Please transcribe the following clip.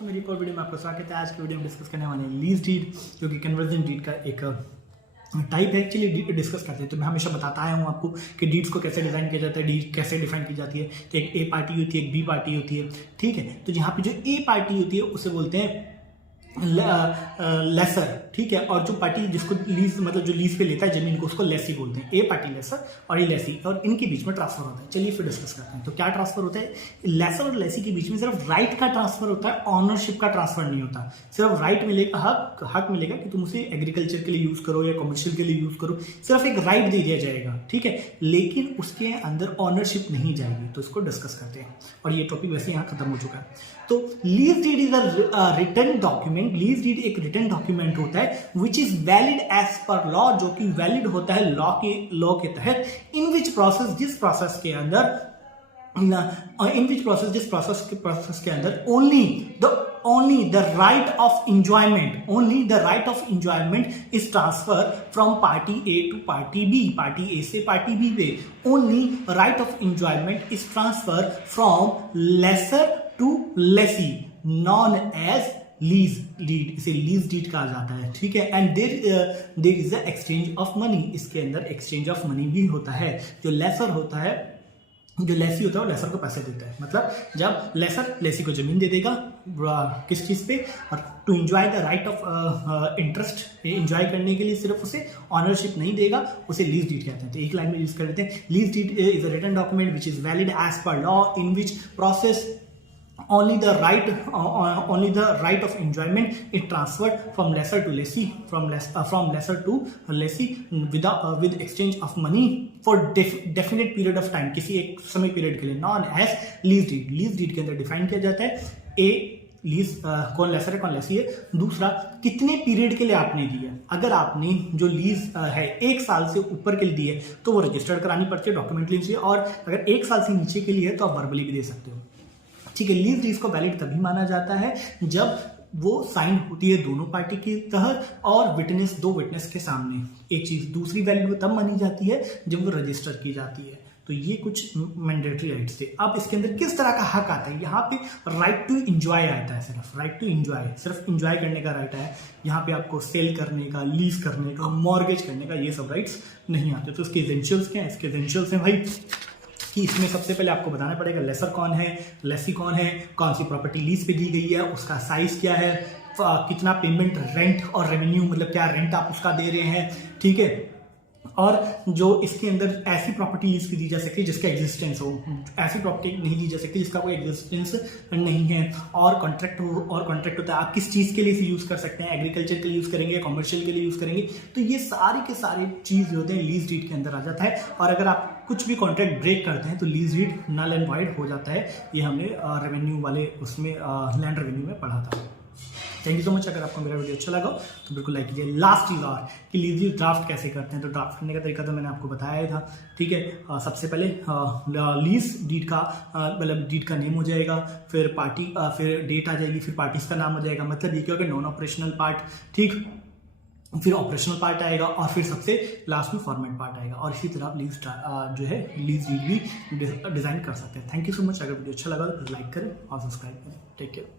तो मेरी एक और वीडियो में आपका स्वागत है। आज की वीडियो में डिस्कस करने वाले हैं लीज डीड, जो कि कन्वर्जन डीड का एक टाइप है। चलिए डीड डिस्कस करते हैं। तो मैं हमेशा बताता आया हूँ आपको कि डीड्स को कैसे डिजाइन किया जाता है, डीड कैसे डिफाइन की जाती है। तो एक ए पार्टी होती है, एक बी पार्टी होती है, ठीक है। तो यहाँ पे जो ए पार्टी होती है उसे बोलते हैं लेसर, ठीक है। और जो पार्टी जिसको लीज मतलब जो लीज पे लेता है जमीन को, उसको लेसी बोलते हैं। ए पार्टी लेसर और ये लेसी, और इनके बीच में ट्रांसफर होता है। चलिए फिर डिस्कस करते हैं। तो क्या ट्रांसफर होता है? लेसर और लेसी के बीच में सिर्फ राइट का ट्रांसफर होता है, ऑनरशिप का ट्रांसफर नहीं होता। सिर्फ राइट मिलेगा, हक मिलेगा कि तुम उसे एग्रीकल्चर के लिए यूज करो या कमर्शियल के लिए यूज करो, सिर्फ एक राइट दे दिया जाएगा, ठीक है। लेकिन उसके अंदर ऑनरशिप नहीं जाएगी। तो इसको डिस्कस करते हैं, और ये टॉपिक वैसे यहाँ खत्म हो चुका है। तो lease deed is a written document. Lease deed एक रिटन डॉक्यूमेंट होता है which is valid as per law, जो कि वैलिड होता है लॉ के तहत। इन विच प्रोसेस जिस प्रोसेस के अंदर only the right of enjoyment is transferred from party A to party B, party A से party B पे only right of enjoyment is transferred from lesser to lessee, known as lease deed. इसे lease deed कहा जाता है, ठीक है। And there is the exchange of money. इसके अंदर एक्सचेंज ऑफ मनी भी होता है। जो लेसर होता है, जो लेसी होता है, वो लेसर को पैसे देता है। मतलब जब लेसर लेसी को जमीन दे देगा, किस चीज पे? To enjoy the right of interest, enjoy करने के लिए सिर्फ उसे ऑनरशिप नहीं देगा, उसे लीज डीड कहते हैं। तो एक लाइन में यूज कर लेते हैं। Lease deed is a written document which is valid as per law, in which process only the right of enjoyment is transferred from lesser to lessee, from lesser to lessee with exchange of money for definite period of time, किसी एक समय period के लिए, known as lease deed। Lease deed के अंदर define किया जाता है ए लीज कौन लेसर है कौन लेसी है, दूसरा कितने पीरियड के लिए आपने दी है। अगर आपने जो लीज है 1 साल से ऊपर के लिए दी है तो वो रजिस्टर्ड करानी पड़ती है, डॉक्यूमेंटली चाहिए। और अगर 1 साल से नीचे के लिए है तो आप वर्बली भी दे सकते हो, ठीक है। लीज डीड को वैलिड तभी माना जाता है जब वो साइन होती है दोनों पार्टी के तहत और दो विटनेस के सामने। एक चीज दूसरी वैलिड तब मानी जाती है जब वो रजिस्टर की जाती है। तो ये कुछ मैंडेटरी राइट्स थे। अब इसके अंदर किस तरह का हक आता है? यहाँ पे राइट टू एंजॉय आता है, सिर्फ राइट टू एंजॉय, सिर्फ एंजॉय करने का राइट है। यहाँ पे आपको सेल करने का, लीज करने का, मॉर्गेज करने का, ये सब राइट्स नहीं आते। तो इसके एसेंशियल्स क्या है? इसके एसेंशियल्स हैं भाई कि इसमें सबसे पहले आपको बताना पड़ेगा लेसर कौन है, लेसी कौन है, कौन सी प्रॉपर्टी लीज पे दी गई है, उसका साइज क्या है, कितना पेमेंट, रेंट और रेवेन्यू, मतलब क्या रेंट आप उसका दे रहे हैं, ठीक है। और जो इसके अंदर ऐसी प्रॉपर्टी लीज पे दी जा सकती है जिसका एग्जिस्टेंस हो, ऐसी प्रॉपर्टी नहीं दी जा सकती जिसका कोई एग्जिस्टेंस नहीं है। और कॉन्ट्रैक्ट होता है, आप किस चीज के लिए इसे यूज कर सकते हैं, एग्रीकल्चर के लिए यूज करेंगे, कमर्शियल के लिए यूज करेंगे। तो ये सारे के सारे चीज होते हैं लीज डीड के अंदर आ जाता है। और अगर आप कुछ भी कॉन्ट्रैक्ट ब्रेक करते हैं तो lease deed null and void हो जाता है। ये हमने रेवेन्यू वाले उसमें लैंड रेवेन्यू में पढ़ा था। Thank you so much. अगर आपको मेरा वीडियो अच्छा लगा तो बिल्कुल लाइक कीजिए। लास्ट चीज और कि लीज डीड ड्राफ्ट कैसे करते हैं, तो ड्राफ्ट करने का तरीका तो मैंने आपको बताया ही था, ठीक है। सबसे पहले लीज डीड का मतलब डीड का नेम हो जाएगा, फिर पार्टी, फिर डेट आ जाएगी, फिर पार्टीज का नाम हो जाएगा। मतलब ये क्या होगा? नॉन ऑपरेशनल पार्ट, ठीक, फिर ऑपरेशनल पार्ट आएगा, और फिर सबसे लास्ट में फॉर्मेट पार्ट आएगा। और इसी तरह आप लीज जो है लीज डीड भी डिजाइन कर सकते हैं। Thank you so much. अगर वीडियो अच्छा लगा तो लाइक करें और सब्सक्राइब करें। Take care.